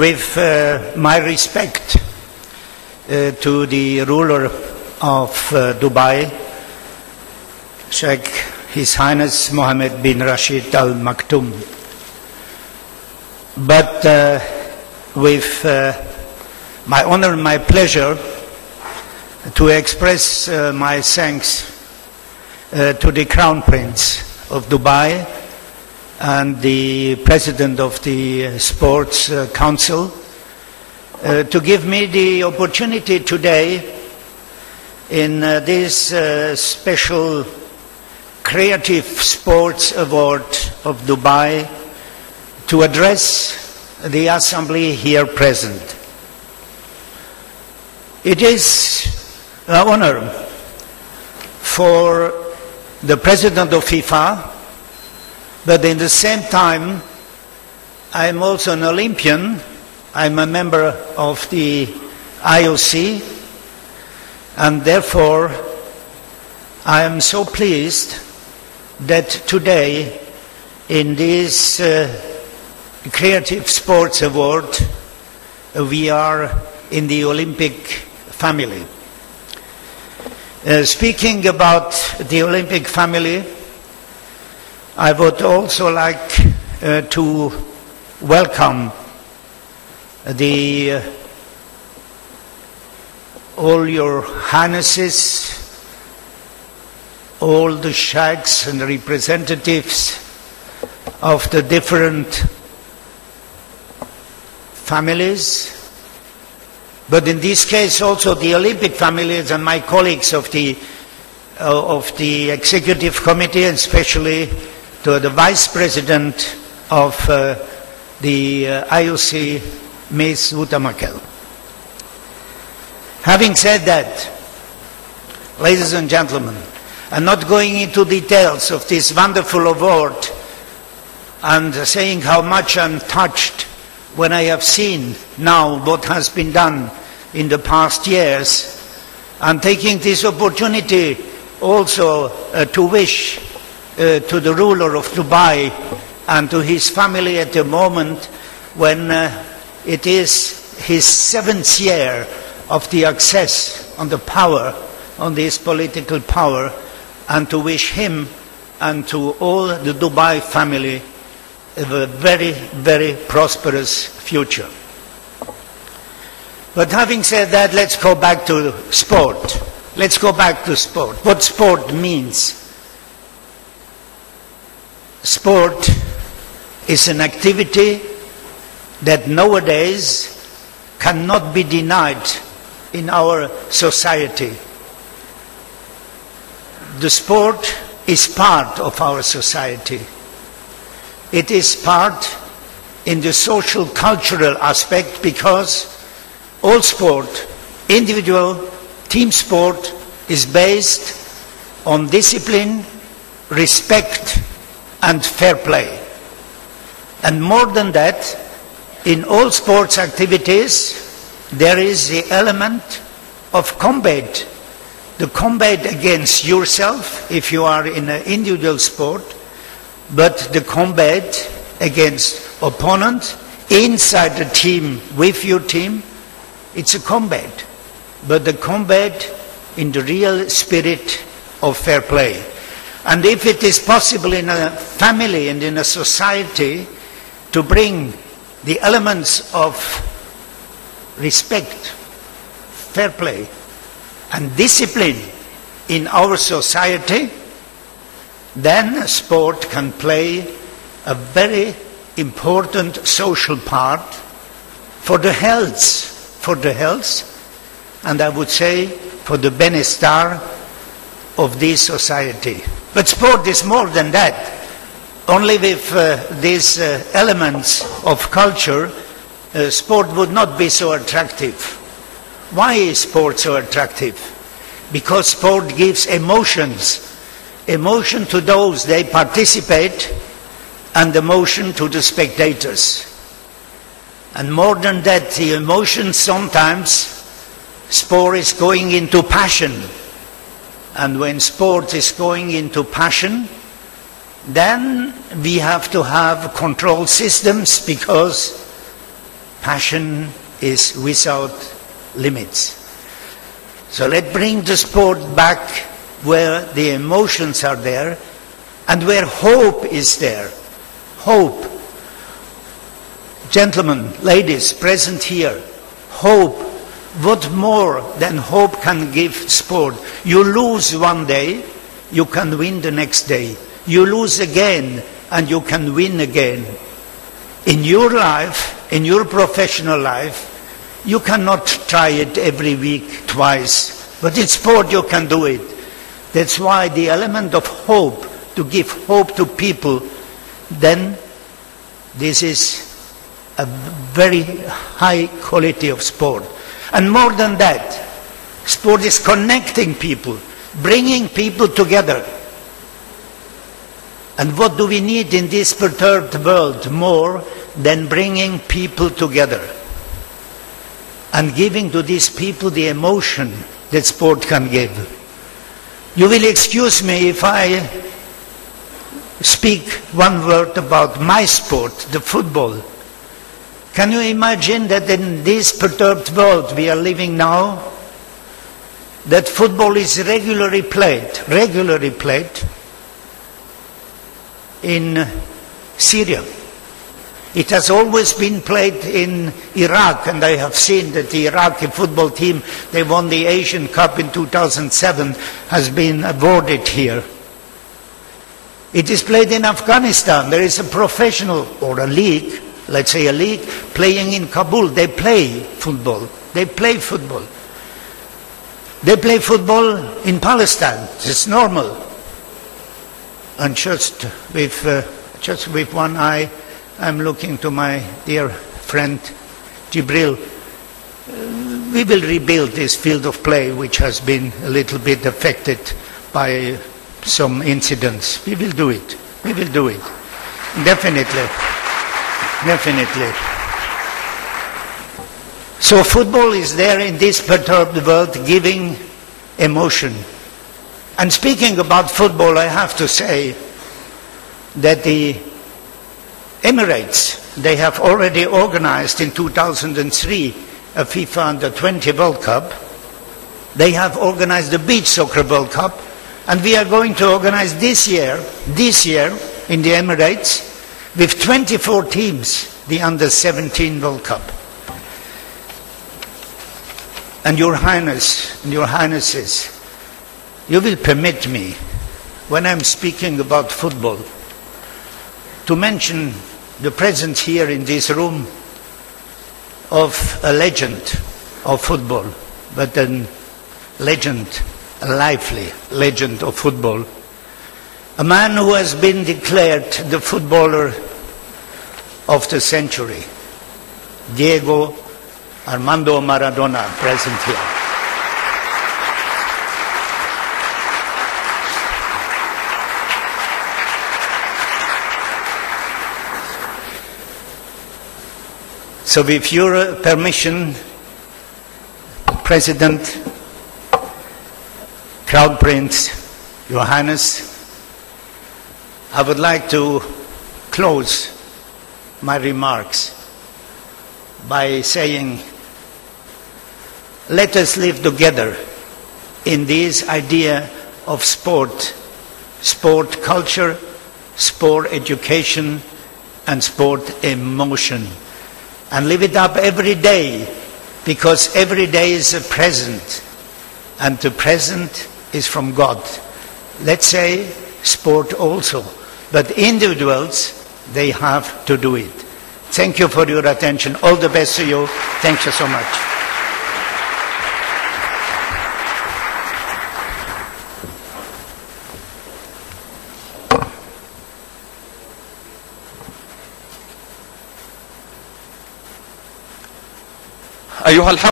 with my respect to the ruler of Dubai, Sheikh His Highness Mohammed bin Rashid Al Mektoum, but with my honor and my pleasure to express my thanks to the Crown Prince of Dubai and the President of the Sports Council to give me the opportunity today in this special Creative Sports Award of Dubai to address the Assembly here present. It is an honor for the President of FIFA, but in the same time I am also an Olympian. I am a member of the IOC, and therefore I am so pleased that today in this Creative Sports Award we are in the Olympic family. Speaking about the Olympic family, I would also like to welcome all your highnesses, all the sheikhs and representatives of the different families, but in this case also the Olympic families and my colleagues of the Executive Committee, and especially to the Vice President of the IOC, Ms. Uta Makel. Having said that, ladies and gentlemen, I'm not going into details of this wonderful award and saying how much I'm touched when I have seen now what has been done in the past years, and taking this opportunity also to wish to the ruler of Dubai and to his family at the moment when it is his 7th year of the access on the power, on this political power, and to wish him and to all the Dubai family a very, very prosperous future. But having said that, let's go back to sport. Let's go back to sport. What sport means. Sport is an activity that nowadays cannot be denied in our society. The sport is part of our society. It is part in the social cultural aspect because all sport, individual, team sport, is based on discipline, respect and fair play. And more than that, in all sports activities there is the element of combat. The combat against yourself if you are in an individual sport, but the combat against opponent inside the team, with your team. It's a combat, but the combat in the real spirit of fair play. And if it is possible in a family and in a society to bring the elements of respect, fair play and discipline in our society, then sport can play a very important social part for the health, and I would say for the benestar of this society. But sport is more than that. Only with these elements of culture, sport would not be so attractive. Why is sport so attractive? Because sport gives emotions. Emotion to those they participate and emotion to the spectators. And more than that, the emotion sometimes, sport is going into passion. And when sport is going into passion, then we have to have control systems because passion is without limits. So let's bring the sport back where the emotions are there and where hope is there. Hope. Gentlemen, ladies present here, hope. What more than hope can give sport? You lose one day, you can win the next day. You lose again, and you can win again. In your life, in your professional life, you cannot try it every week, twice. But in sport you can do it. That's why the element of hope, to give hope to people, then this is a very high quality of sport. And more than that, sport is connecting people, bringing people together. And what do we need in this perturbed world more than bringing people together and giving to these people the emotion that sport can give? You will excuse me if I speak one word about my sport, the football. Can you imagine that in this perturbed world we are living now, that football is regularly played in Syria. It has always been played in Iraq, and I have seen that the Iraqi football team, they won the Asian Cup in 2007, has been awarded here. It is played in Afghanistan. There is a professional, or a league, let's say a league, playing in Kabul. They play football. They play football. They play football in Palestine. It's normal. And just with one eye, I'm looking to my dear friend Jibril. We will rebuild this field of play, which has been a little bit affected by some incidents. We will do it. We will do it. Definitely. Definitely. So football is there in this perturbed world, giving emotion. And speaking about football, I have to say that the Emirates, they have already organized in 2003 a FIFA Under-20 World Cup. They have organized the Beach Soccer World Cup, and we are going to organize this year in the Emirates, with 24 teams, the Under-17 World Cup. And Your Highness, and Your Highnesses, you will permit me, when I'm speaking about football, to mention the presence here in this room of a legend of football, but a legend, a lively legend of football. A man who has been declared the footballer of the century, Diego Armando Maradona, present here. So with your permission, President, Crown Prince, Your Highness, I would like to close my remarks by saying, let us live together in this idea of sport, sport culture, sport education, and sport emotion. And live it up every day, because every day is a present, and the present is from God. Let's say sport also, but individuals, they have to do it. Thank you for your attention. All the best to you. Thank you so much. أيها